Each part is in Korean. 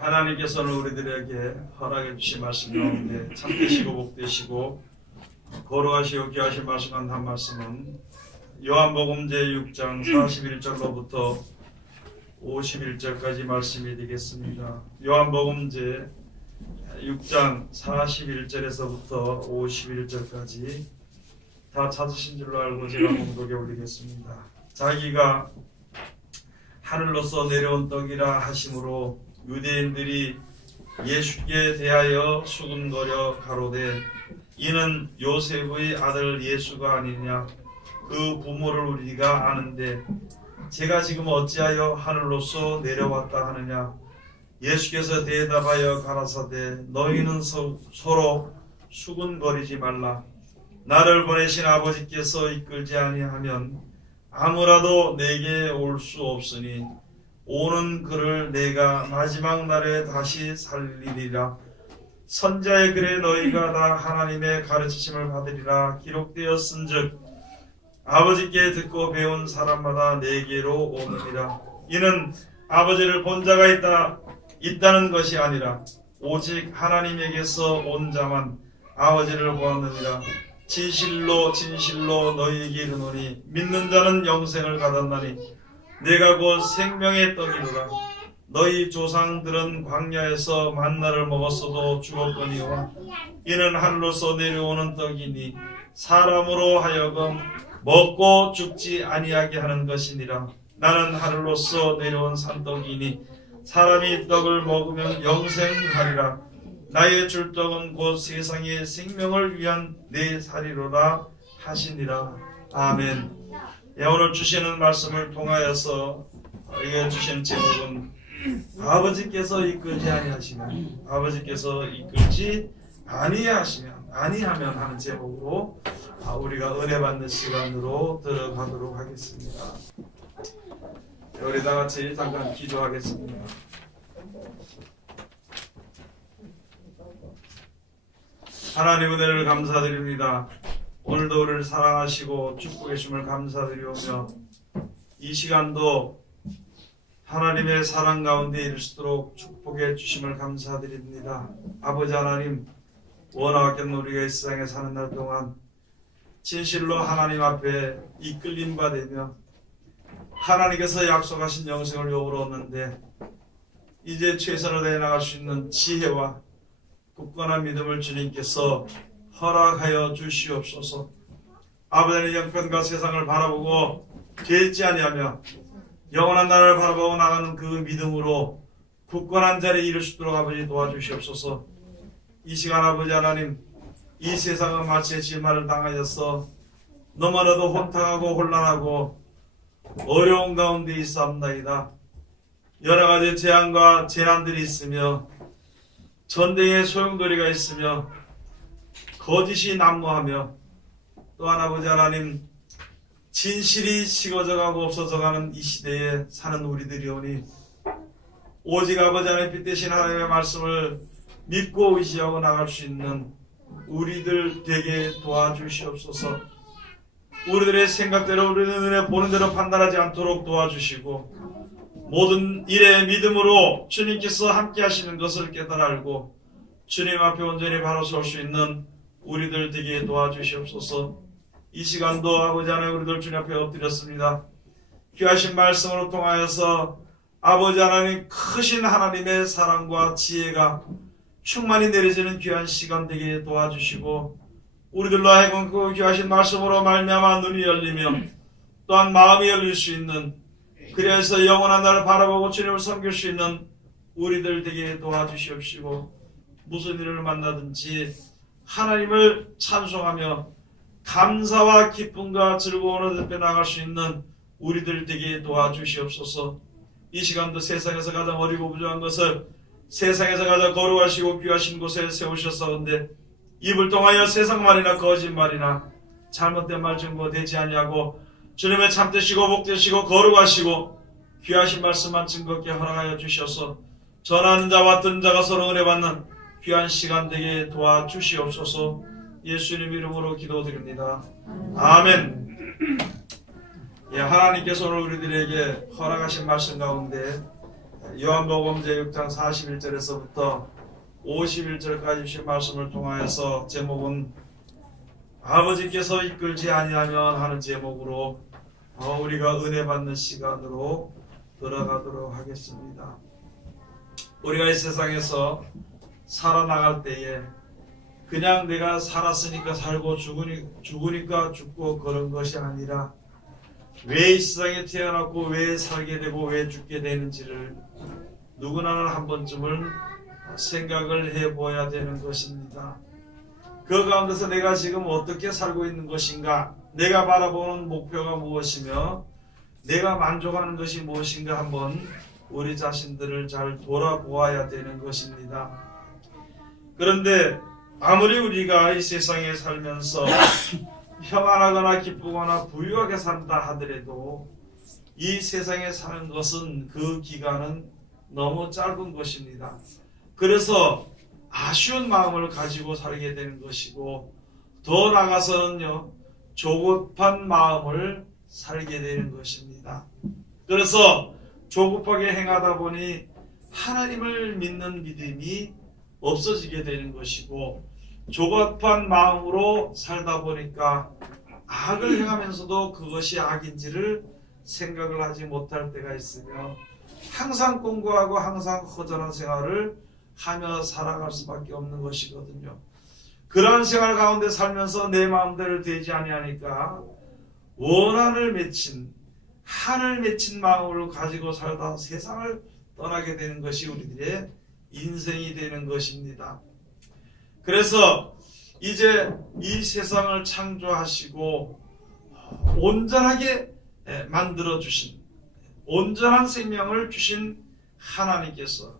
하나님께서는 우리들에게 허락해 주신 말씀 가운데 참되시고 복되시고 거룩하시고 귀하신 말씀 한 말씀은 요한복음 제6장 41절로부터 51절까지 말씀이 되겠습니다. 요한복음 제6장 41절에서부터 51절까지 다 찾으신 줄로 알고 제가 봉독에 올리겠습니다. 자기가 하늘로서 내려온 떡이라 하심으로 유대인들이 예수께 대하여 수군거려 가로되 이는 요셉의 아들 예수가 아니냐. 그 부모를 우리가 아는데 제가 지금 어찌하여 하늘로서 내려왔다 하느냐. 예수께서 대답하여 가라사대 너희는 서로 수군거리지 말라. 나를 보내신 아버지께서 이끌지 아니하면 아무라도 내게 올 수 없으니 오는 그를 내가 마지막 날에 다시 살리리라. 선자의 글에 너희가 다 하나님의 가르치심을 받으리라 기록되었은즉 아버지께 듣고 배운 사람마다 내게로 오느니라. 이는 아버지를 본 자가 있다는 것이 아니라 오직 하나님에게서 온 자만 아버지를 보았느니라. 진실로 진실로 너희에게 이르노니 믿는 자는 영생을 받았나니 내가 곧 생명의 떡이로라. 너희 조상들은 광야에서 만나를 먹었어도 죽었거니와 이는 하늘로서 내려오는 떡이니 사람으로 하여금 먹고 죽지 아니하게 하는 것이니라. 나는 하늘로서 내려온 산떡이니 사람이 떡을 먹으면 영생하리라. 나의 줄 떡은 곧 세상의 생명을 위한 내 살이로라 하시니라. 아멘. 오늘 주시는 말씀을 통하여서 우리가 주시는 제목은 아버지께서 이끌지 아니하시면 아버지께서 이끌지 아니하면 하는 제목으로 우리가 은혜 받는 시간으로 들어가도록 하겠습니다. 우리 다 같이 잠깐 기도하겠습니다. 하나님 은혜를 감사드립니다. 오늘도 우리를 사랑하시고 축복해 주심을 감사드리오며 이 시간도 하나님의 사랑 가운데 이를 수 있도록 축복해 주심을 감사드립니다. 아버지 하나님, 원하겠는 우리가 이 세상에 사는 날 동안 진실로 하나님 앞에 이끌림 받으며 하나님께서 약속하신 영생을 요구로 얻는데 이제 최선을 다해 나갈 수 있는 지혜와 굳건한 믿음을 주님께서 허락하여 주시옵소서. 아버지의 형편과 세상을 바라보고 죄짓지 아니하며 영원한 나라를 바라보고 나가는 그 믿음으로 굳건한 자리에 이를 수 있도록 아버지 도와주시옵소서. 이 시간 아버지 하나님, 이 세상은 마치 질만을 당하여서 너무나도 혼탁하고 혼란하고 어려운 가운데 있사옵나이다. 여러 가지 재앙과 재난들이 있으며 전쟁의 소용돌이가 있으며 거짓이 난무하며 또한 아버지 하나님 진실이 식어져가고 없어져가는 이 시대에 사는 우리들이오니 오직 아버지 하나님 빛대신 하나님의 말씀을 믿고 의지하고 나갈 수 있는 우리들 되게 도와주시옵소서. 우리들의 생각대로 우리의 눈에 보는 대로 판단하지 않도록 도와주시고 모든 일에 믿음으로 주님께서 함께 하시는 것을 깨달아 알고 주님 앞에 온전히 바로 설 수 있는 우리들 되게 도와주시옵소서. 이 시간도 아버지 하나님 우리들 주님 앞에 엎드렸습니다. 귀하신 말씀으로 통하여서 아버지 하나님 크신 하나님의 사랑과 지혜가 충만히 내려지는 귀한 시간 되게 도와주시고 우리들로 하여금 그 귀하신 말씀으로 말미암아 눈이 열리며 또한 마음이 열릴 수 있는 그래서 영원한 나를 바라보고 주님을 섬길 수 있는 우리들 되게 도와주시옵시고 무슨 일을 만나든지 하나님을 찬송하며 감사와 기쁨과 즐거움을 앞에 나갈 수 있는 우리들 되게 도와주시옵소서. 이 시간도 세상에서 가장 어리고 부족한 것을 세상에서 가장 거룩하시고 귀하신 곳에 세우셨사온데 입을 통하여 세상말이나 거짓말이나 잘못된 말 증거되지 아니하고 주님의 참되시고 복되시고 거룩하시고 귀하신 말씀만 증거케 허락하여 주셔서 전하는 자와 듣는 자가 서로 은혜 받는 귀한 시간 되게 도와주시옵소서. 예수님 이름으로 기도드립니다. 아멘. 하나님께서 오늘 우리들에게 허락하신 말씀 가운데 요한복음 제6장 41절에서부터 51절까지 주신 말씀을 통하여서 제목은 아버지께서 이끌지 아니하면 하는 제목으로 우리가 은혜 받는 시간으로 들어가도록 하겠습니다. 우리가 이 세상에서 살아나갈 때에 그냥 내가 살았으니까 살고 죽으니까 죽고 그런 것이 아니라 왜 이 세상에 태어났고 왜 살게 되고 왜 죽게 되는지를 누구나는 한 번쯤은 생각을 해보아야 되는 것입니다. 그 가운데서 내가 지금 어떻게 살고 있는 것인가, 내가 바라보는 목표가 무엇이며 내가 만족하는 것이 무엇인가 한번 우리 자신들을 잘 돌아보아야 되는 것입니다. 그런데 아무리 우리가 이 세상에 살면서 평안하거나 기쁘거나 부유하게 산다 하더라도 이 세상에 사는 것은 그 기간은 너무 짧은 것입니다. 그래서 아쉬운 마음을 가지고 살게 되는 것이고 더 나아가서는요 조급한 마음을 살게 되는 것입니다. 그래서 조급하게 행하다 보니 하나님을 믿는 믿음이 없어지게 되는 것이고 조급한 마음으로 살다 보니까 악을 행하면서도 그것이 악인지를 생각을 하지 못할 때가 있으며 항상 공부하고 항상 허전한 생활을 하며 살아갈 수밖에 없는 것이거든요. 그러한 생활 가운데 살면서 내 마음대로 되지 아니하니까 원한을 맺힌 한을 맺힌 마음을 가지고 살다 세상을 떠나게 되는 것이 우리들의 인생이 되는 것입니다. 그래서 이제 이 세상을 창조하시고 온전하게 만들어 주신 온전한 생명을 주신 하나님께서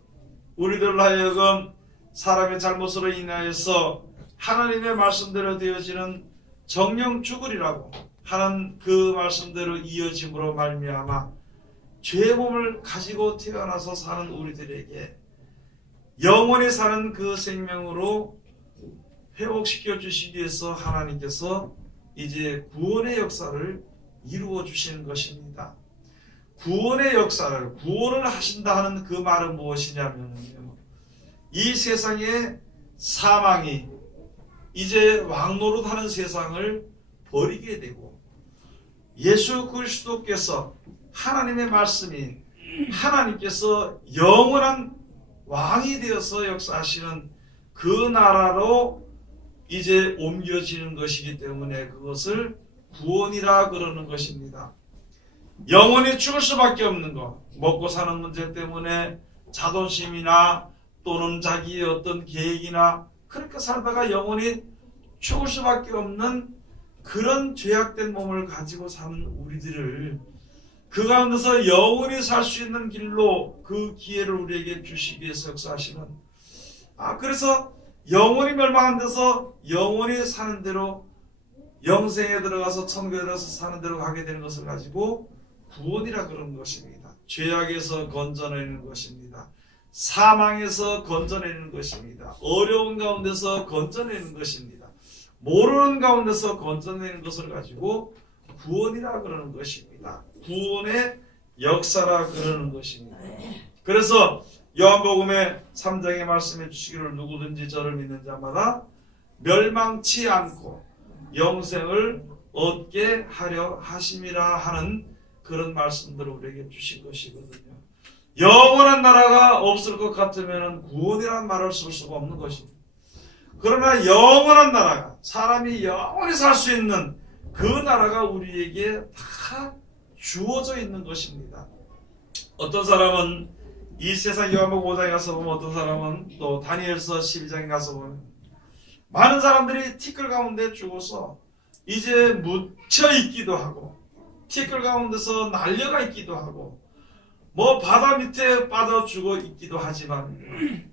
우리들 하여금 사람의 잘못으로 인하여서 하나님의 말씀대로 되어지는 정령 죽으리라고 하는 그 말씀대로 이어짐으로 말미암아 죄의 몸을 가지고 태어나서 사는 우리들에게 영원히 사는 그 생명으로 회복시켜 주시기 위해서 하나님께서 이제 구원의 역사를 이루어 주시는 것입니다. 구원의 역사를 구원을 하신다 하는 그 말은 무엇이냐면요, 이 세상의 사망이 이제 왕노릇하는 세상을 버리게 되고 예수 그리스도께서 하나님의 말씀이 하나님께서 영원한 왕이 되어서 역사하시는 그 나라로 이제 옮겨지는 것이기 때문에 그것을 구원이라 그러는 것입니다. 영원히 죽을 수밖에 없는 것, 먹고 사는 문제 때문에 자존심이나 또는 자기의 어떤 계획이나 그렇게 살다가 영원히 죽을 수밖에 없는 그런 죄악된 몸을 가지고 사는 우리들을 그 가운데서 영원히 살 수 있는 길로 그 기회를 우리에게 주시기 위해서 역사하시는 그래서 영원히 멸망 안 돼서 영원히 사는 대로 영생에 들어가서 천국에 들어가서 사는 대로 가게 되는 것을 가지고 구원이라 그런 것입니다. 죄악에서 건져내는 것입니다. 사망에서 건져내는 것입니다. 어려운 가운데서 건져내는 것입니다. 모르는 가운데서 건져내는 것을 가지고 구원이라 그러는 것입니다. 구원의 역사라 그러는 것입니다. 그래서 요한복음의 3장에 말씀해 주시기를 누구든지 저를 믿는 자마다 멸망치 않고 영생을 얻게 하려 하심이라 하는 그런 말씀들을 우리에게 주신 것이거든요. 영원한 나라가 없을 것 같으면 구원이라는 말을 쓸 수가 없는 것입니다. 그러나 영원한 나라가 사람이 영원히 살 수 있는 그 나라가 우리에게 다 주어져 있는 것입니다. 어떤 사람은 이 세상 요한복음 5장에 가서 보면 어떤 사람은 또 다니엘서 12장에 가서 보면 많은 사람들이 티끌 가운데 죽어서 이제 묻혀 있기도 하고 티끌 가운데서 날려가 있기도 하고 뭐 바다 밑에 빠져 죽어 있기도 하지만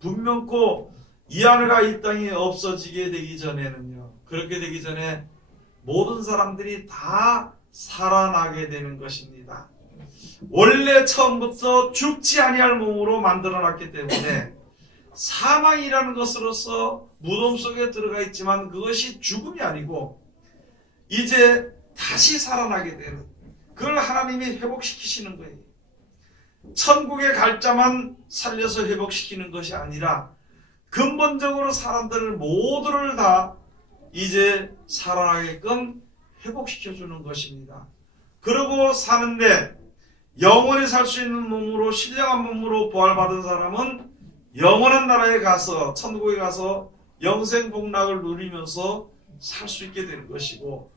분명코 이 하늘과 이 땅이 없어지게 되기 전에는요, 그렇게 되기 전에 모든 사람들이 다 살아나게 되는 것입니다. 원래 처음부터 죽지 아니할 몸으로 만들어놨기 때문에 사망이라는 것으로서 무덤 속에 들어가 있지만 그것이 죽음이 아니고 이제 다시 살아나게 되는, 그걸 하나님이 회복시키시는 거예요. 천국에 갈 자만 살려서 회복시키는 것이 아니라 근본적으로 사람들을 모두를 다 이제 살아나게끔 회복시켜주는 것입니다. 그러고 사는데 영원히 살 수 있는 몸으로, 신령한 몸으로 부활받은 사람은 영원한 나라에 가서, 천국에 가서 영생 복락을 누리면서 살 수 있게 되는 것이고,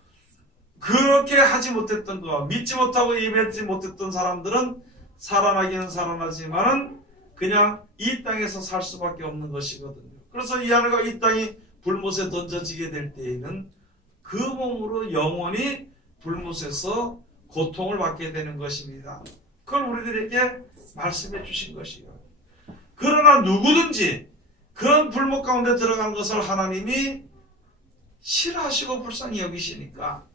그렇게 하지 못했던 거, 믿지 못하고 예배하지 못했던 사람들은 살아나기는 살아나지만은 그냥 이 땅에서 살 수밖에 없는 것이거든요. 그래서 이 하늘과 이 땅이 불못에 던져지게 될 때에는 그 몸으로 영원히 불못에서 고통을 받게 되는 것입니다. 그걸 우리들에게 말씀해 주신 것이요. 그러나 누구든지 그런 불못 가운데 들어간 것을 하나님이 싫어하시고 불쌍히 여기시니까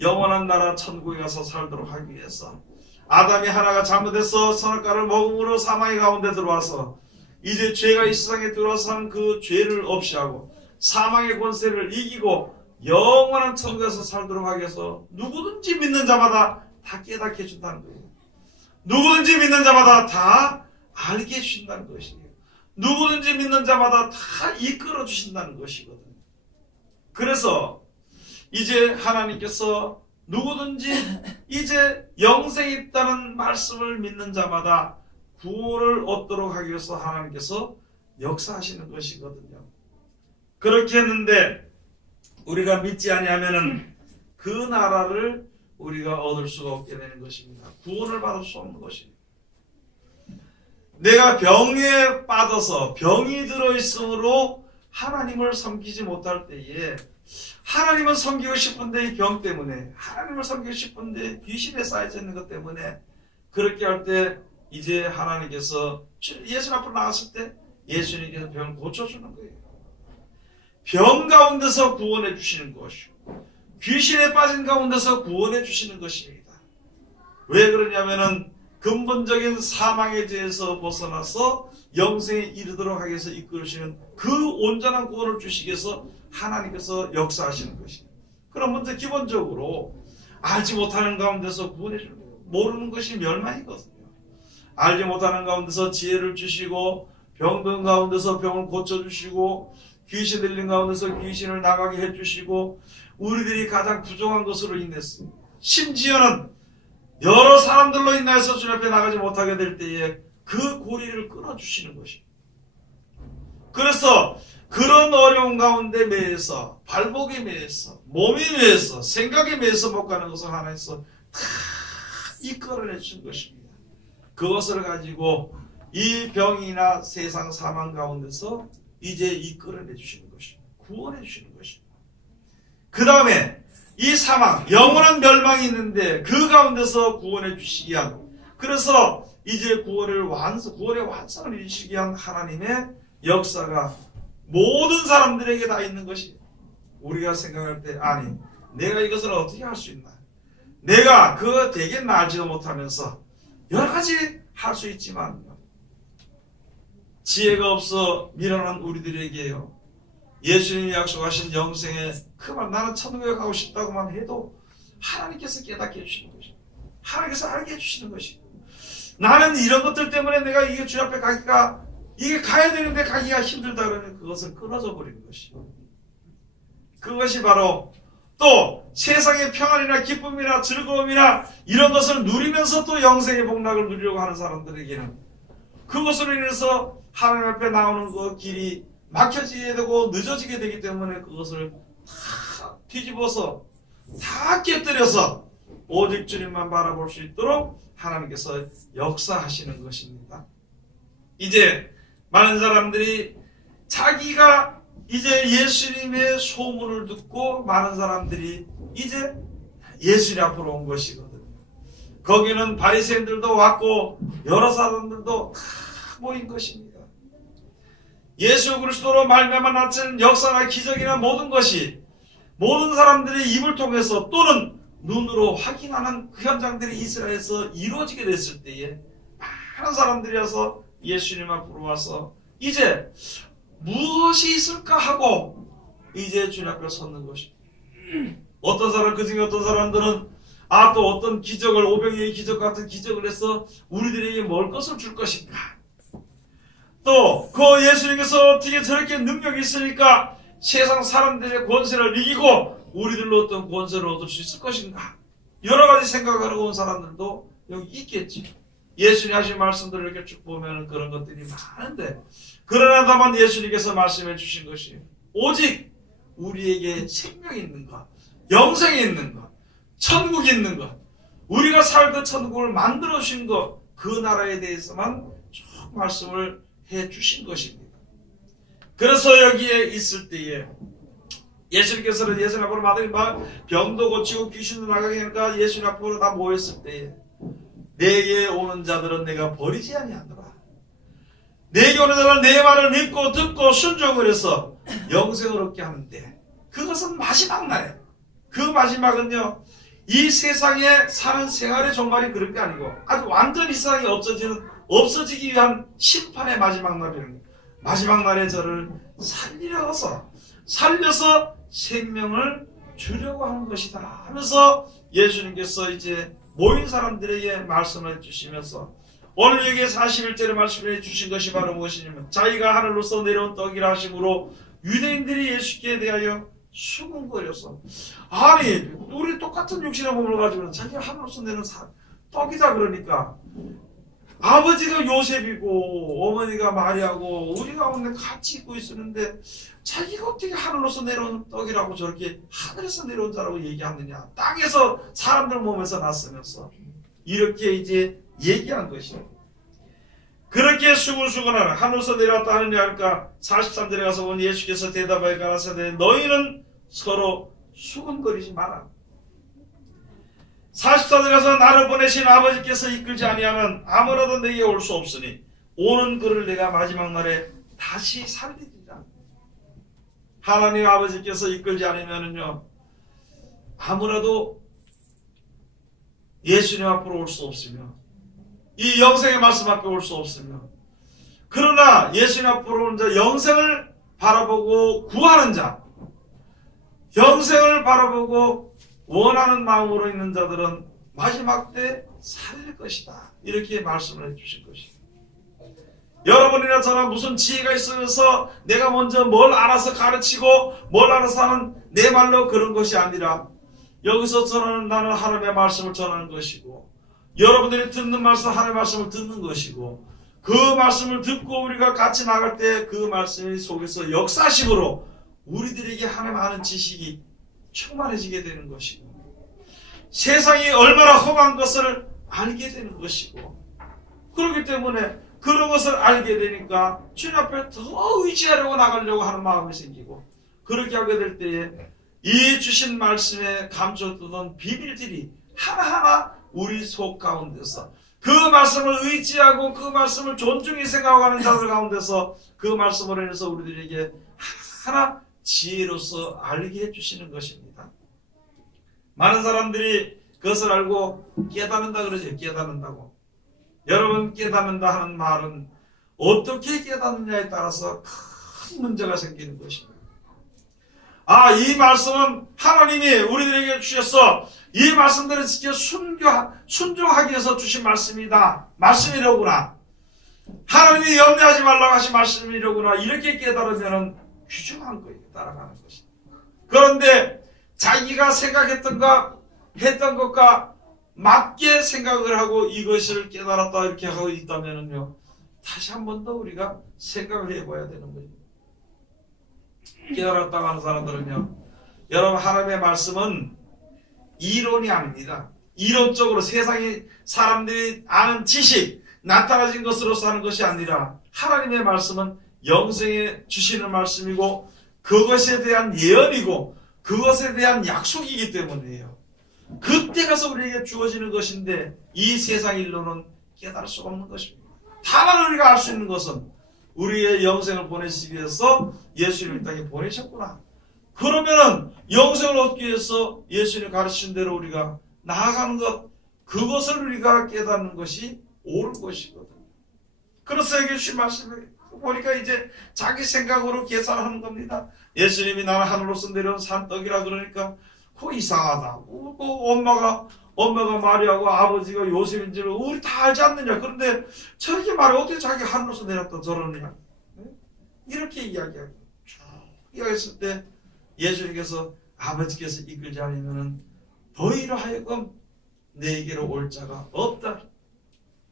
영원한 나라 천국에 가서 살도록 하기 위해서 아담이 하나가 잘못해서 선악과를 먹음으로 사망의 가운데 들어와서 이제 죄가 이 세상에 들어와서 그 죄를 없이 하고 사망의 권세를 이기고 영원한 천국에서 살도록 하기 위해서 누구든지 믿는 자마다 다 깨닫게 해준다는 거예요. 누구든지 믿는 자마다 다 알게 해주신다는 것이에요. 누구든지 믿는 자마다 다 이끌어 주신다는 것이거든요. 그래서 이제 하나님께서 누구든지 이제 영생이 있다는 말씀을 믿는 자마다 구원을 얻도록 하기 위해서 하나님께서 역사하시는 것이거든요. 그렇게 했는데 우리가 믿지 아니하면은 그 나라를 우리가 얻을 수가 없게 되는 것입니다. 구원을 받을 수 없는 것입니다. 내가 병에 빠져서 병이 들어있으므로 하나님을 섬기지 못할 때에 하나님은 섬기고 싶은데 이 병 때문에, 하나님을 섬기고 싶은데 귀신에 쌓여져 있는 것 때문에 그렇게 할 때 이제 하나님께서 예수 앞으로 나갔을 때 예수님께서 병을 고쳐주는 거예요. 병 가운데서 구원해 주시는 것이고 귀신에 빠진 가운데서 구원해 주시는 것입니다. 왜 그러냐면은 근본적인 사망의 죄에서 벗어나서 영생에 이르도록 하기 위해서 이끌으시는 그 온전한 구원을 주시기 위해서 하나님께서 역사하시는 것입니다. 그럼 먼저 기본적으로 알지 못하는 가운데서 구원해 주는 거예요. 모르는 것이 멸망이거든요. 알지 못하는 가운데서 지혜를 주시고 병든 가운데서 병을 고쳐주시고 귀신 들린 가운데서 귀신을 나가게 해주시고 우리들이 가장 부족한 것으로 인해서 심지어는 여러 사람들로 인해서 주님 앞에 나가지 못하게 될 때에 그 고리를 끊어주시는 것입니다. 그래서 그런 어려운 가운데 매여서 발목에 매여서 몸에 매여서 생각에 매여서 못 가는 것을 하나님께서 다 이끌어내 주신 것입니다. 그것을 가지고 이 병이나 세상 사망 가운데서 이제 이끌어내 주시는 것입니다. 구원해 주시는 것입니다. 그 다음에 이 사망, 영원한 멸망이 있는데 그 가운데서 구원해 주시기 위한, 그래서 이제 구원의 완성을 이루시기 위한 하나님의 역사가 모든 사람들에게 다 있는 것이, 우리가 생각할 때 아니 내가 이것을 어떻게 할 수 있나, 내가 그거 되겠나 알지도 못하면서 여러 가지 할 수 있지만 지혜가 없어 밀어난 우리들에게요, 예수님이 약속하신 영생에 그만 나는 천국에 가고 싶다고만 해도 하나님께서 깨닫게 해주시는 것입니다. 하나님께서 알게 해주시는 것입니다. 나는 이런 것들 때문에 내가 이게 주님 앞에 가기가, 이게 가야 되는데 가기가 힘들다 그러면 그것을 끊어져 버리는 것이죠. 그것이 바로 또 세상의 평안이나 기쁨이나 즐거움이나 이런 것을 누리면서 또 영생의 복락을 누리려고 하는 사람들에게는 그것으로 인해서 하나님 앞에 나오는 그 길이 막혀지게 되고 늦어지게 되기 때문에 그것을 다 뒤집어서 다 깨뜨려서 오직 주님만 바라볼 수 있도록 하나님께서 역사하시는 것입니다. 이제 많은 사람들이 자기가 이제 예수님의 소문을 듣고 많은 사람들이 이제 예수님 앞으로 온 것이거든요. 거기는 바리새인들도 왔고 여러 사람들도 다 모인 것입니다. 예수 그리스도로 말미암아 나타난 역사나 기적이나 모든 것이 모든 사람들의 입을 통해서 또는 눈으로 확인하는 그 현장들이 이스라엘에서 이루어지게 됐을 때에 많은 사람들이 와서 예수님 앞으로 와서 이제 무엇이 있을까 하고 이제 주님 앞에 섰는 것입니다. 어떤 사람, 그중에 어떤 사람들은 또 어떤 기적을, 오병이의 기적 같은 기적을 해서 우리들에게 뭘 것을 줄 것인가? 또 그 예수님께서 어떻게 저렇게 능력이 있으니까 세상 사람들의 권세를 이기고 우리들로 어떤 권세를 얻을 수 있을 것인가? 여러 가지 생각하고 온 사람들도 여기 있겠지. 예수님 하신 말씀들을 이렇게 쭉 보면 그런 것들이 많은데, 그러나 다만 예수님께서 말씀해 주신 것이 오직 우리에게 생명이 있는 것, 영생이 있는 것, 천국이 있는 것, 우리가 살던 천국을 만들어 주신 것, 그 나라에 대해서만 쭉 말씀을 해 주신 것입니다. 그래서 여기에 있을 때에 예수님께서는 예수님 앞으로 많은 병도 고치고 귀신도 나가게 하니까 예수님 앞으로 다 모였을 때에 내게 오는 자들은 내가 버리지 아니하노라. 내게 오는 자들은 내 말을 믿고 듣고 순종을 해서 영생을 얻게 하는데, 그것은 마지막 날에, 그 마지막은요, 이 세상에 사는 생활의 종말이 그런 게 아니고 아주 완전히 세상이 없어지기 위한 심판의 마지막 날이라는, 마지막 날에 저를 살려서 생명을 주려고 하는 것이다 하면서 예수님께서 이제 모인 사람들에게 말씀을 해주시면서 오늘 여기에 41절에 말씀해 주신 것이 바로 무엇이냐면, 자기가 하늘로서 내려온 떡이라 하심으로 유대인들이 예수께 대하여 수군거려서, 아니 우리 똑같은 육신의 몸을 가지고 자기가 하늘로서 내려온 떡이다 그러니까 아버지가 요셉이고 어머니가 마리아고 우리 가운데 같이 있고 있었는데 자기가 어떻게 하늘로서 내려온 떡이라고 저렇게 하늘에서 내려온 자라고 얘기하느냐, 땅에서 사람들 몸에서 났으면서 이렇게 이제 얘기한 것이에요. 그렇게 수군수군하라. 하늘에서 내려왔다 하느냐 할까? 43절에 가서 보니 예수께서 대답하여 가라사대 너희는 서로 수군거리지 마라. 44절에 가서 나를 보내신 아버지께서 이끌지 아니하면 아무라도 내게 올 수 없으니 오는 그를 내가 마지막 날에 다시 살리리라. 하나님 아버지께서 이끌지 않으면은요, 아무라도 예수님 앞으로 올 수 없으며 이 영생의 말씀 앞에 올 수 없으며, 그러나 예수님 앞으로 오는 자, 영생을 바라보고 구하는 자, 영생을 바라보고 원하는 마음으로 있는 자들은 마지막 때 살릴 것이다. 이렇게 말씀을 해주신 것입니다. 여러분이나 저나 무슨 지혜가 있으면서 내가 먼저 뭘 알아서 가르치고 뭘 알아서 하는 내 말로 그런 것이 아니라, 여기서 전하는 나는 하나님의 말씀을 전하는 것이고, 여러분들이 듣는 말씀, 하나님의 말씀을 듣는 것이고, 그 말씀을 듣고 우리가 같이 나갈 때 그 말씀 속에서 역사식으로 우리들에게 하나님 아는 지식이 충만해지게 되는 것이고, 세상이 얼마나 험한 것을 알게 되는 것이고, 그렇기 때문에 그런 것을 알게 되니까 주님 앞에 더 의지하려고 나가려고 하는 마음이 생기고, 그렇게 하게 될 때에 이 주신 말씀에 감춰두던 비밀들이 하나하나 우리 속 가운데서, 그 말씀을 의지하고 그 말씀을 존중히 생각하는 자들 가운데서 그 말씀으로 인해서 우리들에게 하나 지혜로서 알게 해주시는 것입니다. 많은 사람들이 그것을 알고 깨닫는다 그러죠. 깨닫는다고. 여러분, 깨닫는다 하는 말은 어떻게 깨닫느냐에 따라서 큰 문제가 생기는 것입니다. 이 말씀은 하나님이 우리들에게 주셔서 이 말씀들을 지켜 순종하기 위해서 주신 말씀이다. 말씀이로구나. 하나님이 염려하지 말라고 하신 말씀이로구나. 이렇게 깨달으면 귀중한 거예요. 따라가는 것이. 그런데 자기가 생각했던 것과 맞게 생각을 하고 이것을 깨달았다 이렇게 하고 있다면요, 다시 한 번 더 우리가 생각을 해봐야 되는 거예요. 깨달았다고 하는 사람들은요, 여러분, 하나님의 말씀은 이론이 아닙니다. 이론적으로 세상의 사람들이 아는 지식, 나타나진 것으로서 하는 것이 아니라, 하나님의 말씀은 영생에 주시는 말씀이고 그것에 대한 예언이고 그것에 대한 약속이기 때문이에요. 그때 가서 우리에게 주어지는 것인데 이 세상 일로는 깨달을 수가 없는 것입니다. 다만 우리가 알 수 있는 것은 우리의 영생을 보내시기 위해서 예수님을 이 땅에 보내셨구나. 그러면은 영생을 얻기 위해서 예수님이 가르친 대로 우리가 나아가는 것, 그것을 우리가 깨닫는 것이 옳은 것이거든요. 그래서 여기 주신 말씀을 보니까 이제 자기 생각으로 계산하는 겁니다. 예수님이 나는 하늘로서 내려온 산떡이라 그러니까 그거 이상하다. 엄마가 엄마가 마리아고 아버지가 요셉인 줄 우리 다 알지 않느냐. 그런데 저렇게 말해 어떻게 자기 하늘로서 내렸다 저러느냐. 이렇게 이야기하고 쭉 이야기했을 때 예수님께서 아버지께서 이끌지 않으면 너희로 하여금 내게로 올 자가 없다.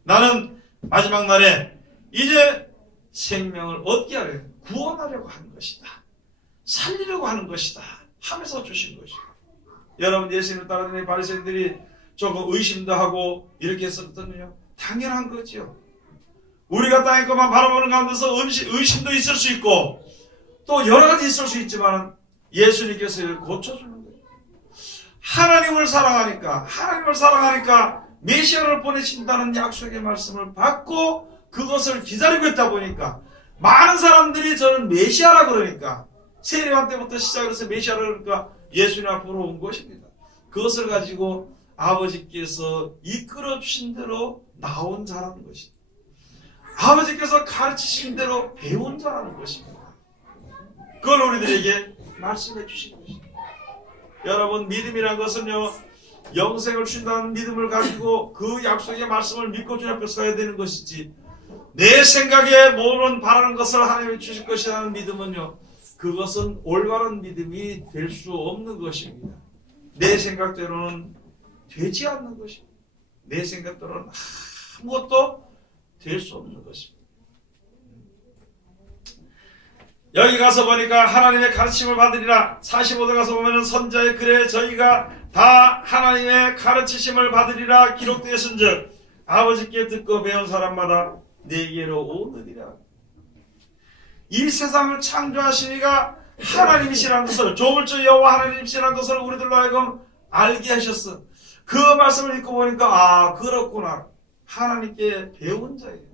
나는 마지막 날에 이제 생명을 얻게 하려 구원하려고 하는 것이다. 살리려고 하는 것이다 하면서 주신 것이다. 여러분 예수님을 따르는 바리새인들이 조금 의심도 하고 이렇게 했었거든요. 당연한 거죠. 우리가 땅의 것만 바라보는 가운데서 의심도 있을 수 있고 또 여러 가지 있을 수 있지만 예수님께서 이를 고쳐주는 거예요. 하나님을 사랑하니까 메시아를 보내신다는 약속의 말씀을 받고 그것을 기다리고 있다 보니까 많은 사람들이 저는 메시아라 그러니까 세례관 때부터 시작해서 메시아를 그러니까 예수님 앞으로 온 것입니다. 그것을 가지고 아버지께서 이끌어 주신 대로 나온 자라는 것입니다. 아버지께서 가르치신 대로 배운 자라는 것입니다. 그걸 우리들에게 말씀해 주신 것입니다. 여러분 믿음이란 것은요 영생을 주신다는 믿음을 가지고 그 약속의 말씀을 믿고 주님 앞에 서야 되는 것이지 내 생각에 모든 바라는 것을 하나님이 주실 것이라는 믿음은요 그것은 올바른 믿음이 될 수 없는 것입니다. 내 생각대로는 되지 않는 것입니다. 내 생각대로는 아무것도 될 수 없는 것입니다. 여기 가서 보니까 하나님의 가르침을 받으리라 45도 가서 보면 선자의 글에 저희가 다 하나님의 가르치심을 받으리라 기록되어 있은즉 아버지께 듣고 배운 사람마다 내게로 오느니라. 이 세상을 창조하신 이가 하나님이시라는 것을 조물주 여호와 하나님이시라는 것을 우리들로 하여금 알게 하셨어. 그 말씀을 읽고 보니까 그렇구나. 하나님께 배운 자예요.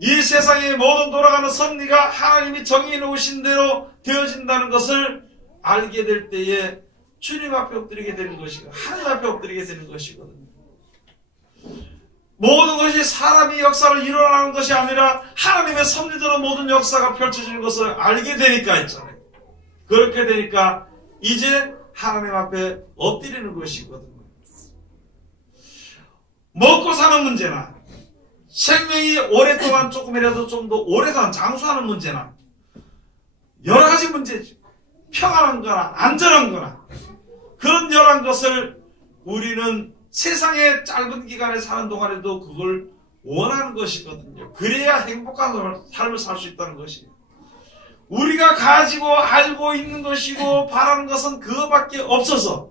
이 세상의 모든 돌아가는 섭리가 하나님이 정해 놓으신 대로 되어진다는 것을 알게 될 때에 주님 앞에 엎드리게 되는 것이고 하나님 앞에 엎드리게 되는 것이거든요. 모든 것이 사람이 역사를 일어나는 것이 아니라 하나님의 섭리대로 모든 역사가 펼쳐지는 것을 알게 되니까 있잖아요. 그렇게 되니까 이제 하나님 앞에 엎드리는 것이거든요. 먹고 사는 문제나 생명이 오랫동안 조금이라도 좀 더 오랫동안 장수하는 문제나 여러 가지 문제죠. 평안한 거나 안전한 거나 그런 여러 것을 우리는 세상의 짧은 기간에 사는 동안에도 그걸 원하는 것이거든요. 그래야 행복한 삶을 살 수 있다는 것이에요. 우리가 가지고 알고 있는 것이고 바라는 것은 그거밖에 없어서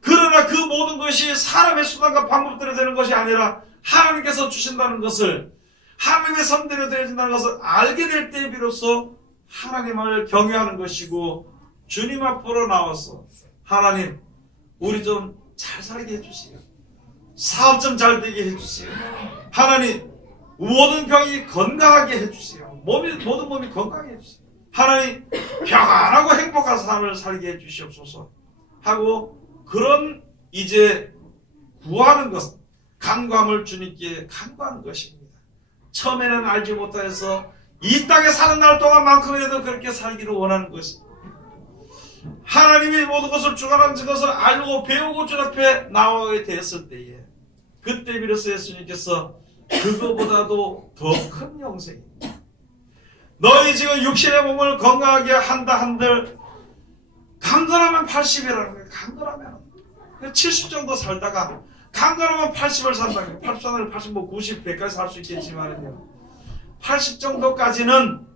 그러나 그 모든 것이 사람의 수단과 방법대로 되는 것이 아니라 하나님께서 주신다는 것을 하나님의 선대로 되어진다는 것을 알게 될 때 비로소 하나님을 경외하는 것이고 주님 앞으로 나와서 하나님 우리 좀 잘 살게 해주세요. 사업 좀 잘 되게 해주세요. 하나님 모든 병이 건강하게 해주세요. 모든 몸이 건강하게 해주세요. 하나님 평안하고 행복한 삶을 살게 해주시옵소서 하고 그런 이제 구하는 것 간구함을 주님께 간구하는 것입니다. 처음에는 알지 못해서 이 땅에 사는 날 동안만큼이라도 그렇게 살기를 원하는 것입니다. 하나님이 모든 것을 주관하는 것을 알고 배우고 주 앞에 나오게 되었을 때에 그때 비로소 예수님께서 그거보다도 더 큰 영생입니다. 너희 지금 육신의 몸을 건강하게 한다 한들 강건하면 80이라는 거예요. 강건하면 70 정도 살다가 강건하면 80을 산다는 거예요. 80을 80, 90, 100까지 살 수 있겠지만요. 80 정도까지는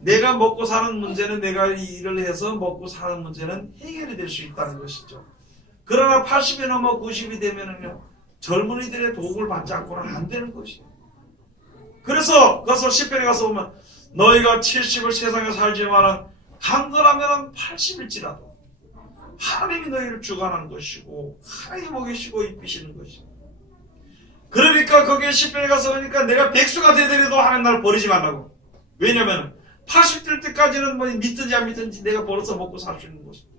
내가 먹고 사는 문제는 내가 일을 해서 먹고 사는 문제는 해결이 될 수 있다는 것이죠. 그러나 80이 넘어 90이 되면은요, 젊은이들의 도움을 받지 않고는 안 되는 것이에요. 그래서 그것을 10편에 가서 보면 너희가 70을 세상에 살지만은 강건하면 80일지라도 하나님이 너희를 주관하는 것이고 하나님이 먹이시고 입히시는 것이고 그러니까 거기에 10편에 가서 보니까 내가 백수가 되더라도 하나님 나를 버리지 말라고. 왜냐면 80될 때까지는 뭐 믿든지 안 믿든지 내가 벌어서 먹고 살 수 있는 것입니다.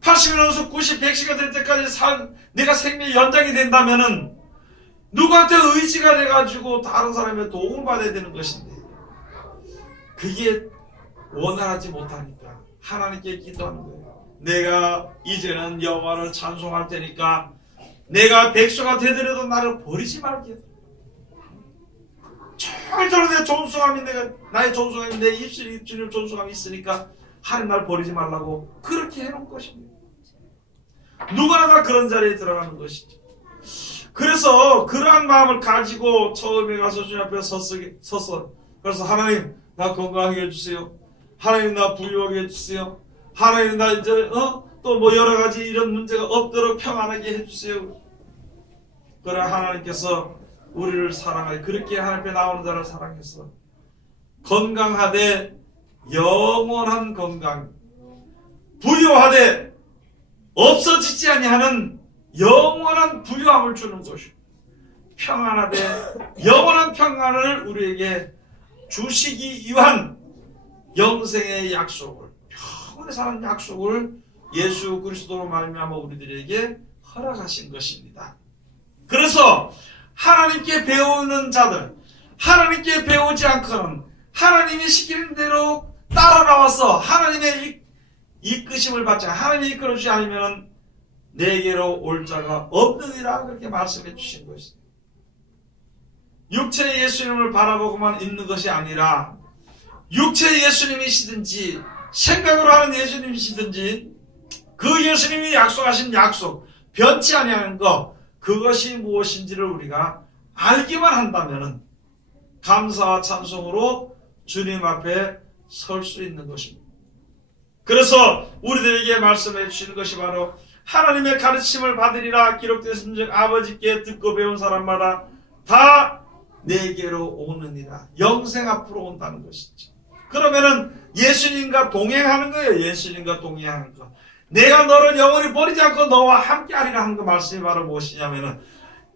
80이 넘어서 90, 100시가 될 때까지 내가 생명의 연장이 된다면은 누구한테 의지가 돼가지고 다른 사람의 도움을 받아야 되는 것인데 그게 원활하지 못하니까 하나님께 기도하는 거예요. 내가 이제는 여호와를 찬송할 테니까 내가 백수가 되더라도 나를 버리지 말게. 절대로 내 존속함이 나의 존속함이 내 입술이 주님 존속함이 있으니까 하나님 날 버리지 말라고 그렇게 해놓은 것입니다. 누구나 다 그런 자리에 들어가는 것이죠. 그래서 그러한 마음을 가지고 처음에 가서 주님 앞에 섰어. 그래서 하나님 나 건강하게 해주세요. 하나님 나 부유하게 해주세요. 하나님 나 이제 또 뭐 여러 가지 이런 문제가 없도록 평안하게 해주세요. 그래 하나님께서 우리를 사랑하여 그렇게 하나님 앞에 나오는 자를 사랑해서 건강하되 영원한 건강, 부유하되 없어지지 아니하는 영원한 부유함을 주는 것이고 평안하되 영원한 평안을 우리에게 주시기 위한 영생의 약속을, 영원히 사는 약속을 예수 그리스도로 말미암아 우리들에게 허락하신 것입니다. 그래서 하나님께 배우는 자들, 하나님께 배우지 않고는 하나님이 시키는 대로 따라 나와서 하나님의 이끄심을 받지 하나님이 이끌어주지 않으면 내게로 올 자가 없느니라 그렇게 말씀해 주신 것입니다. 육체의 예수님을 바라보고만 있는 것이 아니라 육체의 예수님이시든지 생각으로 하는 예수님이시든지 그 예수님이 약속하신 약속, 변치 아니하는 것, 그것이 무엇인지를 우리가 알기만 한다면 감사와 찬송으로 주님 앞에 설 수 있는 것입니다. 그래서 우리들에게 말씀해 주시는 것이 바로 하나님의 가르침을 받으리라 기록되었은즉 아버지께 듣고 배운 사람마다 다 내게로 오느니라. 영생 앞으로 온다는 것이죠. 그러면은 예수님과 동행하는 거예요. 예수님과 동행하는 거. 내가 너를 영원히 버리지 않고 너와 함께하리라 하는 그 말씀이 바로 무엇이냐면은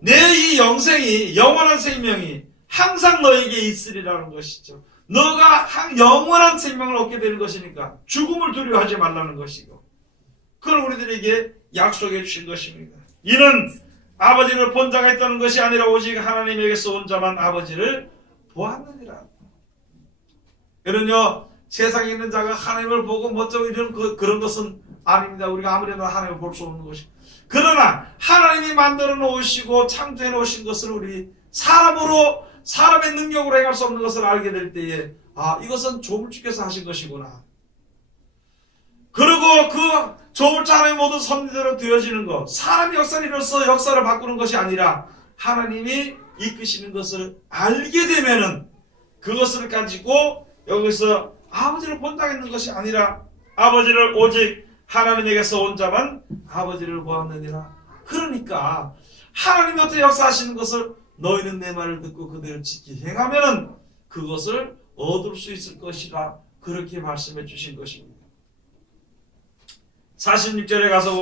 내 이 영생이, 영원한 생명이 항상 너에게 있으리라는 것이죠. 너가 영원한 생명을 얻게 되는 것이니까 죽음을 두려워하지 말라는 것이고, 그걸 우리들에게 약속해 주신 것입니다. 이는 아버지를 본 자가 있다는 것이 아니라 오직 하나님에게서 온 자만 아버지를 보았느니라. 그러면요, 세상에 있는 자가 하나님을 보고 멋쩍고 이런 그런 것은 아닙니다. 우리가 아무래도 하나님을 볼 수 없는 것이. 그러나 하나님이 만들어 놓으시고 창조해 놓으신 것을 우리 사람의 능력으로 행할 수 없는 것을 알게 될 때에 이것은 조물주께서 하신 것이구나. 그리고 그 조물주 하나님 모든 섭리대로 되어지는 것, 사람의 역사를 이뤄서 역사를 바꾸는 것이 아니라 하나님이 이끄시는 것을 알게 되면은 그것을 가지고 여기서 아버지를 본다는 것이 아니라 아버지를 오직 하나님에게서 온 자만 아버지를 보았느니라. 그러니까 하나님이 어떻게 역사하시는 것을 너희는 내 말을 듣고 그대로 지키 행하면은 그것을 얻을 수 있을 것이라 그렇게 말씀해 주신 것입니다. 47절에 가서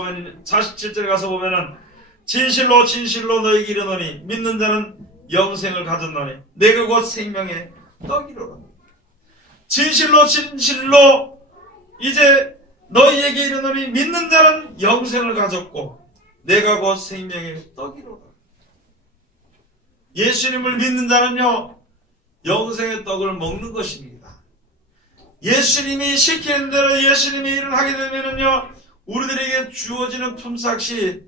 보면은 진실로 진실로 너희에게 이르노니 믿는 자는 영생을 가졌노니 내가 곧 생명의 떡이로라. 진실로 진실로 이제 너희에게 이르노니 믿는 자는 영생을 가졌고 내가 곧 생명의 떡이로라. 예수님을 믿는 자는요, 영생의 떡을 먹는 것입니다. 예수님이 시키는 대로 예수님의 일을 하게 되면은요, 우리들에게 주어지는 품삯이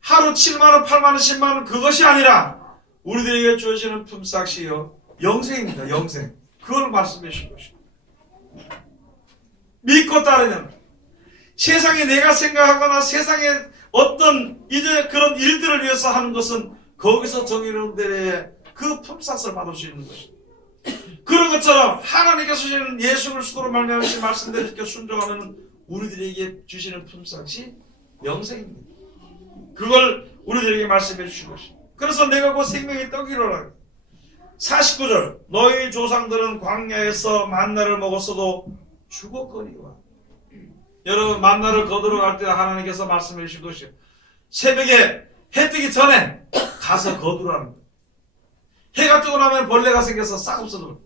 하루 7만원, 8만원, 10만원 그것이 아니라 우리들에게 주어지는 품삯이요, 영생입니다. 영생. 그걸 말씀해 주신 것입니다. 믿고 따르면 세상에 내가 생각하거나 세상에 어떤 이제 그런 일들을 위해서 하는 것은 거기서 정해놓은 데에 그 품삯을 받을 수 있는 것입니다. 그런 것처럼 하나님께서 주시는 예수 그리스도로 말미암으신 말씀대로 이렇게 순종하면 우리들에게 주시는 품삯이 영생입니다. 그걸 우리들에게 말씀해 주신 것입니다. 그래서 내가 곧 생명의 떡이로라. 49절 너희 조상들은 광야에서 만나를 먹었어도 죽었거니와. 여러분 만나를 거두러 갈 때 하나님께서 말씀해 주신 것이요, 새벽에 해 뜨기 전에 가서 거두라는 거예요. 해가 뜨고 나면 벌레가 생겨서 싹 없어져.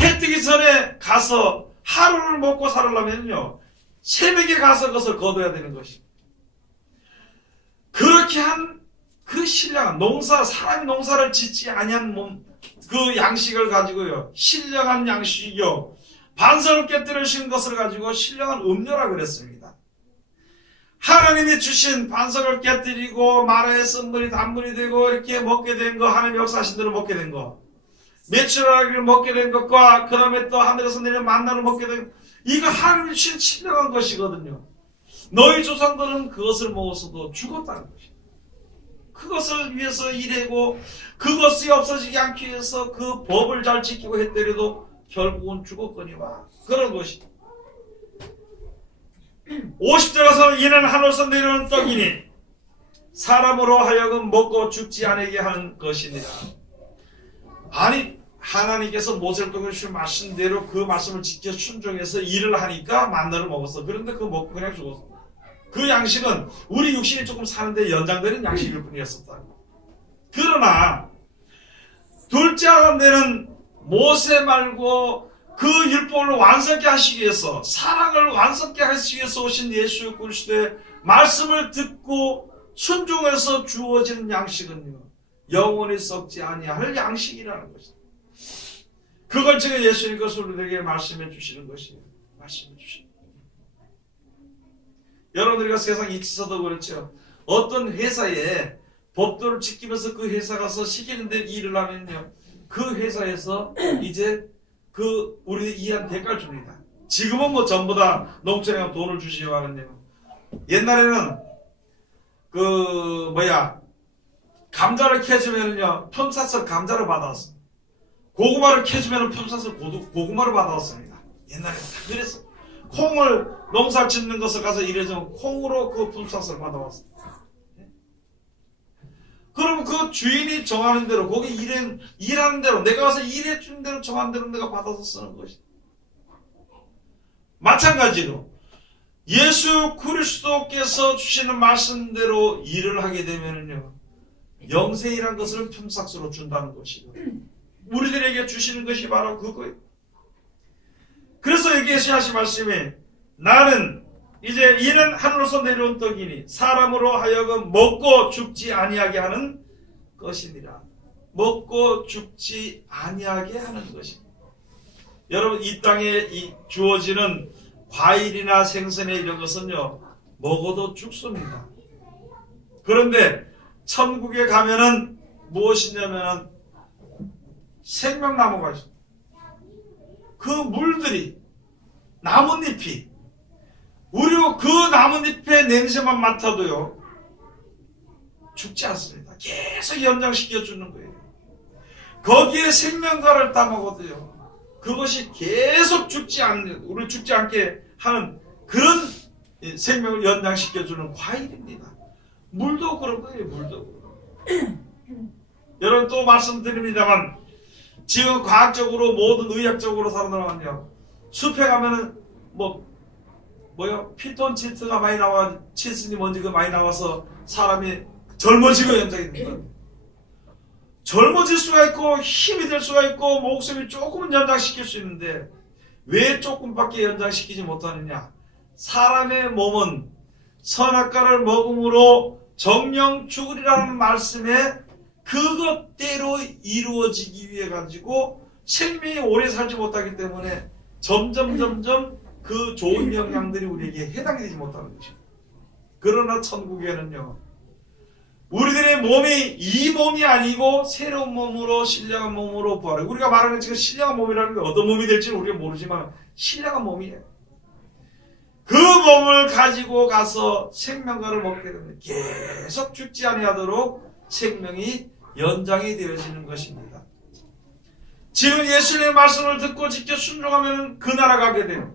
해 뜨기 전에 가서 하루를 먹고 살으려면요, 새벽에 가서 그것을 거둬야 되는 것입니다. 그렇게 한 그 신령한 사람이 농사를 짓지 아니한 그 양식을 가지고요, 신령한 양식이요, 반석을 깨뜨리신 것을 가지고 신령한 음료라 그랬습니다. 하나님이 주신 반석을 깨뜨리고 마라의 쓴물이 단물이 되고 이렇게 먹게 된 거, 하나님 역사하신 대로 먹게 된 거, 메추라기를 먹게 된 것과 그 다음에 또 하늘에서 내린 만나를 먹게 된 이거 하나님이 주신 신령한 것이거든요. 너희 조상들은 그것을 먹었어도 죽었다는 것이에요. 그것을 위해서 일하고 그것이 없어지지 않기 위해서 그 법을 잘 지키고 했더라도 결국은 죽었거니와 그런 것이. 50절 가서 이는 하늘에서 내려오는 떡이니 사람으로 하여금 먹고 죽지 않게 하는 것이니라. 아니 하나님께서 모세를 통해 주신 말씀대로 그 말씀을 지켜 순종해서 일을 하니까 만나를 먹었어. 그런데 그거 먹고 그냥 죽었어. 그 양식은 우리 육신이 조금 사는데 연장되는 양식일 뿐이었었다. 그러나 둘째 아담되는 모세 말고 그 율법을 완성케 하시기 위해서, 사랑을 완성케 하시기 위해서 오신 예수 그리스도의 말씀을 듣고 순종해서 주어지는 양식은요, 영원히 썩지 아니할 양식이라는 것입니다. 그걸 지금 예수님께서 우리에게 말씀해 주시는 것이에요. 말씀해 주시는 것이에요. 여러분들이 세상 이치서도 그렇죠. 어떤 회사에 법도를 지키면서 그 회사 가서 시키는 데 일을 하면요, 그 회사에서 이제 그 우리 이한 대가를 줍니다. 지금은 뭐 전부 다 농촌에 가면 돈을 주시려고 하는데요. 옛날에는 감자를 캐주면은요, 품삯을 감자를 받아왔어. 고구마를 캐주면은 품삯을 고구마를 받아왔습니다. 옛날에는 다 그랬어. 콩을 농사 짓는 것을 가서 일해주면 콩으로 그 품삯을 받아왔어. 그럼 그 주인이 정하는 대로, 거기 일하는 대로, 내가 가서 일해주는 대로 정한 대로 내가 받아서 쓰는 것이다. 마찬가지로 예수 그리스도께서 주시는 말씀대로 일을 하게 되면은요, 영생이란 것을 품삯으로 준다는 것이고, 우리들에게 주시는 것이 바로 그거예요. 그래서 여기에서 하신 말씀이, 나는 이제 이는 하늘로서 내려온 떡이니 사람으로 하여금 먹고 죽지 아니하게 하는 것이니라. 먹고 죽지 아니하게 하는 것입니다. 여러분, 이 땅에 주어지는 과일이나 생선에 이런 것은요, 먹어도 죽습니다. 그런데 천국에 가면은 무엇이냐면은 생명나무가 있습니다. 그 물들이, 나뭇잎이, 우리가 그 나뭇잎의 냄새만 맡아도요, 죽지 않습니다. 계속 연장시켜주는 거예요. 거기에 생명과를 따먹어도요, 그것이 계속 죽지 않는, 우리를 죽지 않게 하는 그런 생명을 연장시켜주는 과일입니다. 물도 그런 거예요, 물도. 여러분, 또 말씀드립니다만, 지금 과학적으로, 모든 의학적으로 사람들은요, 숲에 가면은 피톤치드가 많이 나와, 치스니 뭔지 그 많이 나와서 사람이 젊어지고 연장이 되는 거예요. 젊어질 수가 있고 힘이 될 수가 있고 목숨이 조금은 연장시킬 수 있는데 왜 조금밖에 연장시키지 못하느냐? 사람의 몸은 선악과를 먹음으로 정령 죽으리라는 말씀에 그것대로 이루어지기 위해 가지고 생명이 오래 살지 못하기 때문에 점점 그 좋은 영향들이 우리에게 해당이 되지 못하는 것입니다. 그러나 천국에는요, 우리들의 몸이 이 몸이 아니고 새로운 몸으로, 신령한 몸으로 부활해. 우리가 말하는 지금 신령한 몸이라는 게 어떤 몸이 될지는 우리가 모르지만 신령한 몸이에요. 그 몸을 가지고 가서 생명과를 먹게 되면 계속 죽지 아니하도록 생명이 연장이 되어지는 것입니다. 지금 예수님의 말씀을 듣고 지켜 순종하면 그 나라 가게 돼요.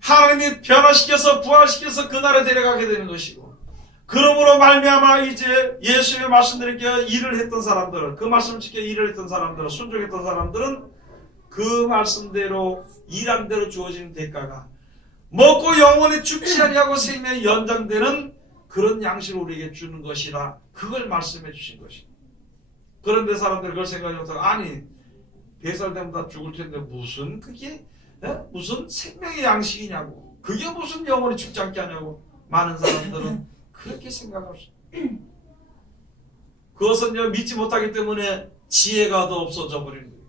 하나님이 변화시켜서 부활시켜서 그 나라에 데려가게 되는 것이고, 그러므로 말미암아 이제 예수의 말씀대로 일을 했던 사람들, 그 말씀을 지켜 일을 했던 사람들, 순종했던 사람들은 그 말씀대로 일한 대로 주어진 대가가 먹고 영원히 죽지 아니하고 생명이 연장되는 그런 양식을 우리에게 주는 것이라, 그걸 말씀해 주신 것입니다. 그런데 사람들이 그걸 생각하지 못하고, 아니 100살 되면 다 죽을 텐데 무슨 그게 무슨 생명의 양식이냐고, 그게 무슨 영원히 죽지 않게 하냐고 많은 사람들은 그렇게 생각할 수 있습니다. 그것은 믿지 못하기 때문에 지혜가 더 없어져 버리는 거예요.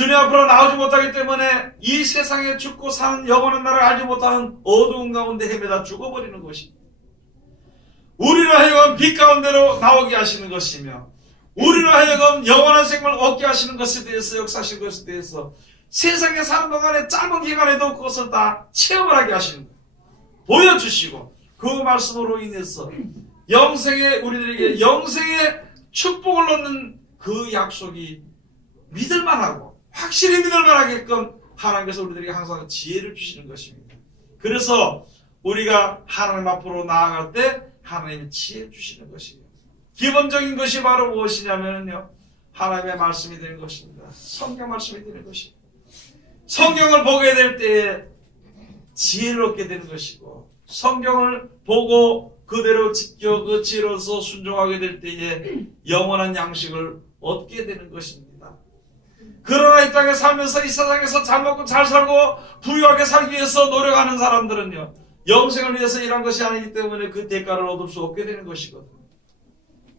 주님 앞으로 나오지 못하기 때문에 이 세상에 죽고 사는 영원한 나라를 알지 못하는 어두운 가운데 헤매다 죽어버리는 것입니다. 우리로 하여금 빛 가운데로 나오게 하시는 것이며 우리로 하여금 영원한 생명을 얻게 하시는 것에 대해서 역사하시는 것에 대해서 세상에 사는 동안에 짧은 기간에도 그것을 다 체험을 하게 하시는 거예요. 보여주시고 그 말씀으로 인해서 우리들에게 영생의 축복을 얻는 그 약속이 믿을만하고 확실히 믿을만하게끔 하나님께서 우리들에게 항상 지혜를 주시는 것입니다. 그래서 우리가 하나님 앞으로 나아갈 때 하나님이 지혜 주시는 것입니다. 기본적인 것이 바로 무엇이냐면요, 하나님의 말씀이 되는 것입니다. 성경 말씀이 되는 것입니다. 성경을 보게 될 때에 지혜를 얻게 되는 것이고 성경을 보고 그대로 지켜 그 지혜로서 순종하게 될 때에 영원한 양식을 얻게 되는 것입니다. 그러나 이 땅에 살면서 이 세상에서 잘 먹고 잘 살고 부유하게 살기 위해서 노력하는 사람들은요, 영생을 위해서 일한 것이 아니기 때문에 그 대가를 얻을 수 없게 되는 것이거든요.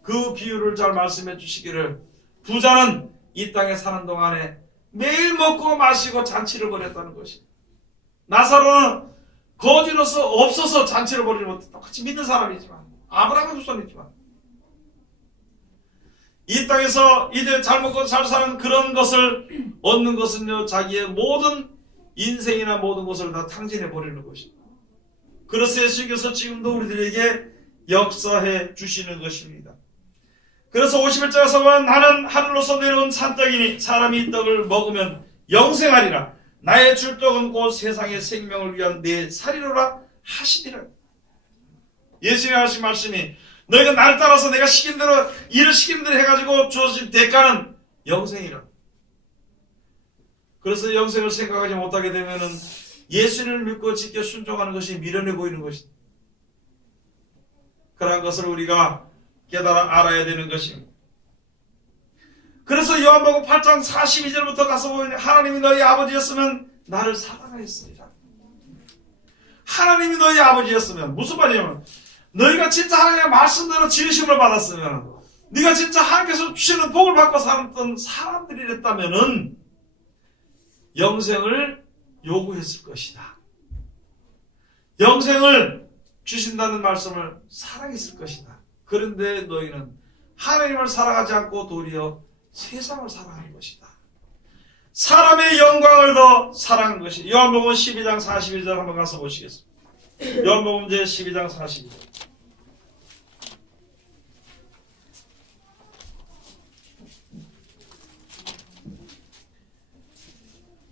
그 비유를 잘 말씀해 주시기를, 부자는 이 땅에 사는 동안에 매일 먹고 마시고 잔치를 벌였다는 것입니다. 나사로는 거지로서 없어서 잔치를 벌이지 못했다. 똑같이 믿는 사람이지만, 아브라함의 후손이지만, 이 땅에서 이제 잘 먹고 잘 사는 그런 것을 얻는 것은요, 자기의 모든 인생이나 모든 것을 다 탕진해 버리는 것입니다. 그래서 예수께서 지금도 우리들에게 역사해 주시는 것입니다. 그래서 51절에서 보면 나는 하늘로서 내려온 산떡이니 사람이 이 떡을 먹으면 영생하리라. 나의 줄 떡은 곧 세상의 생명을 위한 내 살이로라 하시니라. 예수님이 하신 말씀이, 너희가 나를 따라서 내가 시킨 대로 일을 시킨 대로 해가지고 주어진 대가는 영생이라. 그래서 영생을 생각하지 못하게 되면은 예수님을 믿고 지켜 순종하는 것이 미련해 보이는 것입니다. 그러한 것을 우리가 깨달아 알아야 되는 것입니다. 그래서 요한복음 8장 42절부터 가서 보면 하나님이 너희 아버지였으면 나를 사랑하였으리라. 하나님이 너희 아버지였으면 무슨 말이냐면, 너희가 진짜 하나님의 말씀대로 지으심을 받았으면, 네가 진짜 하나님께서 주시는 복을 받고 살았던 사람들이랬다면은 영생을 요구했을 것이다. 영생을 주신다는 말씀을 사랑했을 것이다. 그런데 너희는 하나님을 사랑하지 않고 도리어 세상을 사랑하는 것이다. 사람의 영광을 더 사랑한 것이. 요한복음 12장 41절 한번 가서 보시겠습니다. 요한복음 제 12장 42절.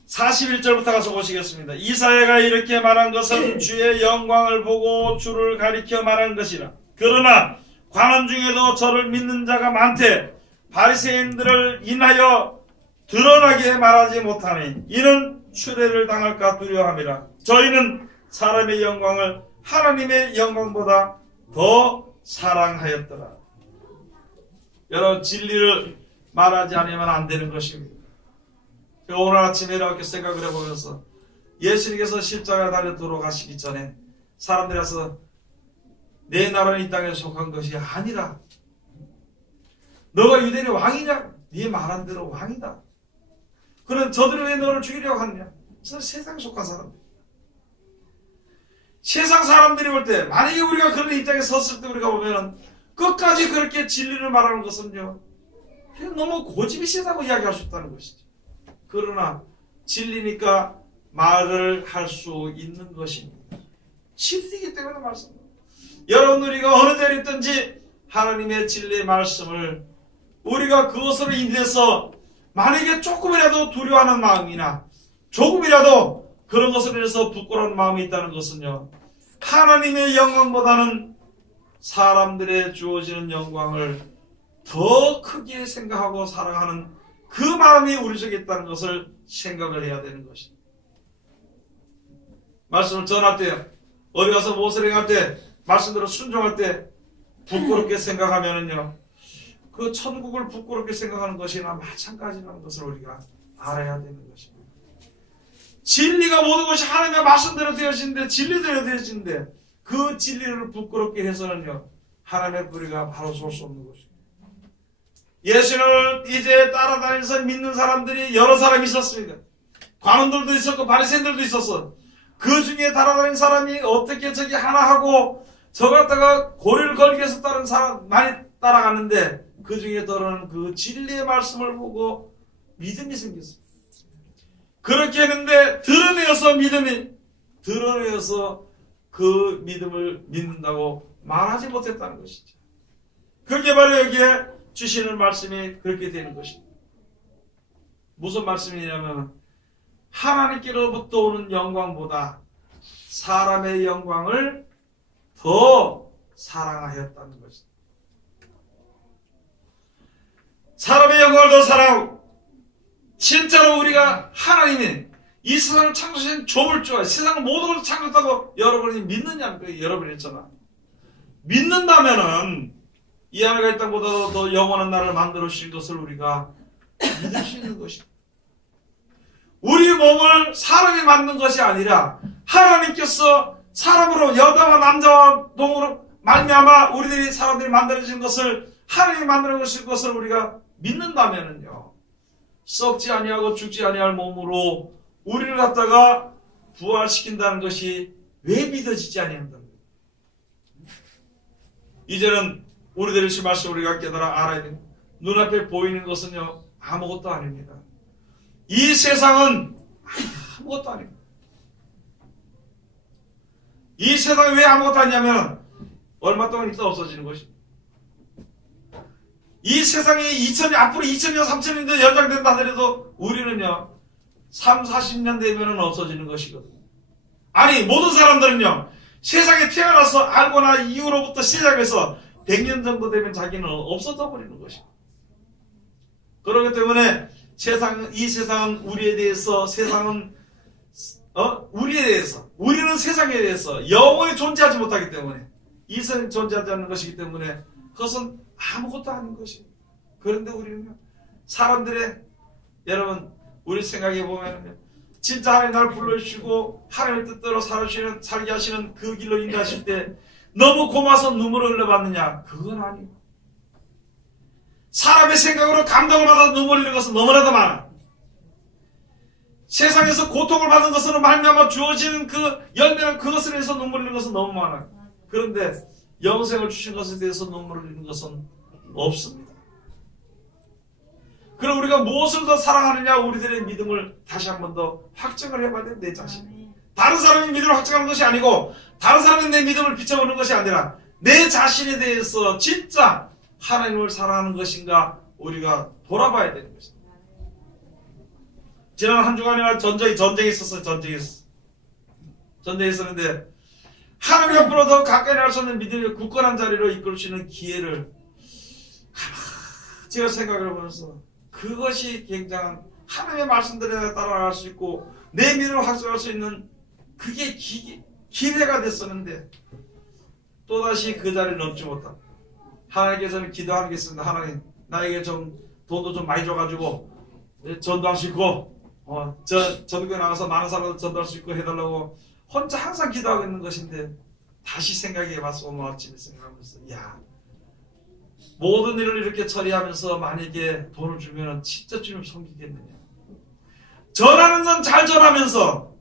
41절부터 가서 보시겠습니다. 이사야가 이렇게 말한 것은 주의 영광을 보고 주를 가리켜 말한 것이라. 그러나 관원 중에도 저를 믿는 자가 많되 바리새인들을 인하여 드러나게 말하지 못하니 이는 추례를 당할까 두려워함이라. 저희는 사람의 영광을 하나님의 영광보다 더 사랑하였더라. 여러분, 진리를 말하지 않으면 안 되는 것입니다. 오늘 아침에 이렇게 생각을 해보면서, 예수님께서 십자가에 달려 돌아가시기 전에 사람들이 와서 내 나라는 이 땅에 속한 것이 아니라 너가 유대인의 왕이냐? 네 말한 대로 왕이다. 그럼 저들이 왜 너를 죽이려고 하느냐? 저는 세상에 속한 사람들. 세상 사람들이 볼 때, 만약에 우리가 그런 입장에 섰을 때 우리가 보면은 끝까지 그렇게 진리를 말하는 것은요, 그냥 너무 고집이 세다고 이야기할 수 있다는 것이죠. 그러나 진리니까 말을 할 수 있는 것입니다. 진리이기 때문에 말씀입니다. 여러분, 우리가 어느 자리에 있든지 하나님의 진리의 말씀을 우리가 그것으로 인해서 만약에 조금이라도 두려워하는 마음이나 조금이라도 그런 것을 인해서 부끄러운 마음이 있다는 것은요, 하나님의 영광보다는 사람들의 주어지는 영광을 더 크게 생각하고 사랑하는 그 마음이 우리 속에 있다는 것을 생각을 해야 되는 것입니다. 말씀을 전할 때, 어디 가서 무엇을 행할 때, 말씀대로 순종할 때 부끄럽게 생각하면은요, 그 천국을 부끄럽게 생각하는 것이나 마찬가지라는 것을 우리가 알아야 되는 것입니다. 진리가 모든 것이 하나님의 말씀대로 되어지는데, 진리대로 되어지는데, 그 진리를 부끄럽게 해서는요, 하나님의 뿌리가 바로 쏠 수 없는 것입니다. 예수를 이제 따라다니면서 믿는 사람들이 여러 사람이 있었습니다. 관원들도 있었고 바리새인들도 있었어. 그 중에 따라다니는 사람이 어떻게 저기 하나 하고 저 갖다가 고리를 걸기 위해서 다른 사람 많이 따라갔는데 그 중에 더러는 그 진리의 말씀을 보고 믿음이 생겼습니다. 그렇게 했는데 드러내어서 믿음이 드러내어서 그 믿음을 믿는다고 말하지 못했다는 것이죠. 그게 바로 여기에 주시는 말씀이 그렇게 되는 것입니다. 무슨 말씀이냐면 하나님께로부터 오는 영광보다 사람의 영광을 더 사랑하였다는 것입니다. 사람의 영광을 더 사랑하고 진짜로 우리가 하나님이 이 세상을 창조하신 조물주와 세상을 모든 것을 창조했다고 여러분이 믿느냐는 거예요. 여러분이 했잖아. 믿는다면은 이 하늘과 이 땅보다도 더 영원한 나라를 만들어 주신 것을 우리가 믿을 수 있는 것입니다. 우리 몸을 사람이 만든 것이 아니라 하나님께서 사람으로 여자와 남자와 동으로 말미암아 우리들이 사람들이 만들어진 것을 하나님이 만들어 주신 것을 우리가 믿는다면은요 썩지 아니하고 죽지 아니할 몸으로 우리를 갖다가 부활시킨다는 것이 왜 믿어지지 아니한다는 거예요. 이제는 우리들의 이 말씀 우리가 깨달아 알아야 됩니다. 눈앞에 보이는 것은요 아무것도 아닙니다. 이 세상은 아무것도 아닙니다. 이 세상이 왜 아무것도 아니냐면 얼마 동안 있다 없어지는 것입니다. 이 세상이 앞으로 2000년, 3000년도 연장된다 하더라도 우리는요 3, 40년 되면 없어지는 것이거든요. 아니 모든 사람들은요 세상에 태어나서 알고나 이후로부터 시작해서 100년 정도 되면 자기는 없어져 버리는 것입니다. 그렇기 때문에 이 세상은 우리에 대해서 우리에 대해서 우리는 세상에 대해서 영원히 존재하지 못하기 때문에 이 세상이 존재하지 않는 것이기 때문에 그것은 아무것도 아닌 것입니다. 그런데 우리는 사람들의 여러분 우리 생각해 보면 진짜 하나님 나를 불러주시고 하나님의 뜻대로 살게 하시는 그 길로 인도하실 때 너무 고마워서 눈물을 흘려봤느냐? 그건 아니고 사람의 생각으로 감동을 받아서 눈물을 흘리는 것은 너무나도 많아. 세상에서 고통을 받은 것으로 말미암아 주어지는 그 열매는 그것을 위해서 눈물을 흘리는 것은 너무 많아. 그런데 영생을 주신 것에 대해서 눈물을 흘리는 것은 없습니다. 그럼 우리가 무엇을 더 사랑하느냐? 우리들의 믿음을 다시 한 번 더 확정을 해봐야 돼. 내 자신. 다른 사람의 믿음을 확정하는 것이 아니고 다른 사람이 내 믿음을 비춰보는 것이 아니라 내 자신에 대해서 진짜 하나님을 사랑하는 것인가 우리가 돌아봐야 되는 것입니다. 지난 한 주간이나 전쟁이 있었어요. 전쟁이 있었는데 하나님 앞으로 더 가까이 갈 수 있는 믿음의 굳건한 자리로 이끌으시는 기회를 제가 생각을 해보면서 그것이 굉장한 하나님의 말씀들에 따라갈 수 있고 내 믿음을 확증할 수 있는 그게 기회가 됐었는데 또다시 그 자리를 넘지 못한 하나님께서는 기도하는 게 있습니다. 하나님 나에게 좀 돈도 좀 많이 줘가지고 전도할 수 있고 전도에 나가서 많은 사람들 전도할 수 있고 해달라고 혼자 항상 기도하고 있는 것인데 다시 생각해봤어. 오늘 아침에 생각하면서 모든 일을 이렇게 처리하면서 만약에 돈을 주면 진짜 주님 섬기겠느냐. 전하는 건 잘 전하면서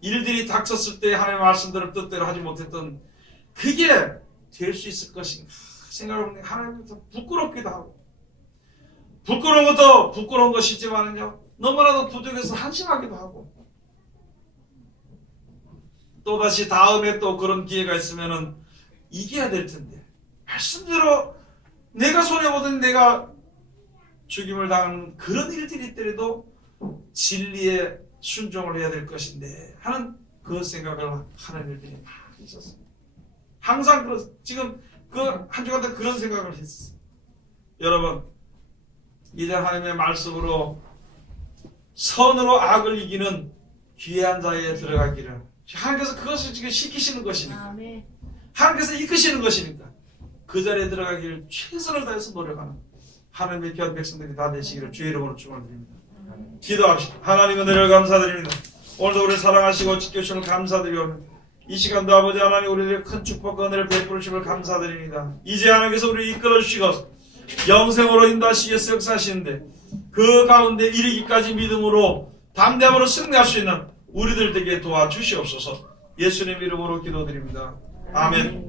일들이 닥쳤을 때 하나님의 말씀대로 뜻대로 하지 못했던 그게 될 수 있을 것인가 생각해보면 하나님께서 부끄럽기도 하고 부끄러운 것도 부끄러운 것이지만요 너무나도 부족해서 한심하기도 하고 또다시 다음에 또 그런 기회가 있으면은 이겨야 될 텐데 말씀대로 내가 손해보던 내가 죽임을 당하는 그런 일들이 있더라도 진리에 순종을 해야 될 것인데 하는 그 생각을 하는 일들이 많이 있었습니다. 항상 지금 그 한 주간 다 그런 생각을 했어요. 여러분 이제 하나님의 말씀으로 선으로 악을 이기는 귀한 자에 들어가기를 하나님께서 그것을 지금 시키시는 것이니까 하나님께서 이끄시는 것이니까 그 자리에 들어가기를 최선을 다해서 노력하는 하나님의 귀한 백성들이 다 되시기를 주의 이름으로 축원드립니다. 기도합시다. 하나님 은혜를 감사드립니다. 오늘도 우리를 사랑하시고 지켜주시는 감사드리오며 이 시간도 아버지 하나님 우리들의 큰 축복과 은혜를 베풀으심을 감사드립니다. 이제 하나님께서 우리를 이끌어주시고 영생으로 인도하시겠어 역사하시는데 그 가운데 이르기까지 믿음으로 담대함으로 승리할 수 있는 우리들 되게 도와주시옵소서. 예수님 이름으로 기도드립니다. 아멘.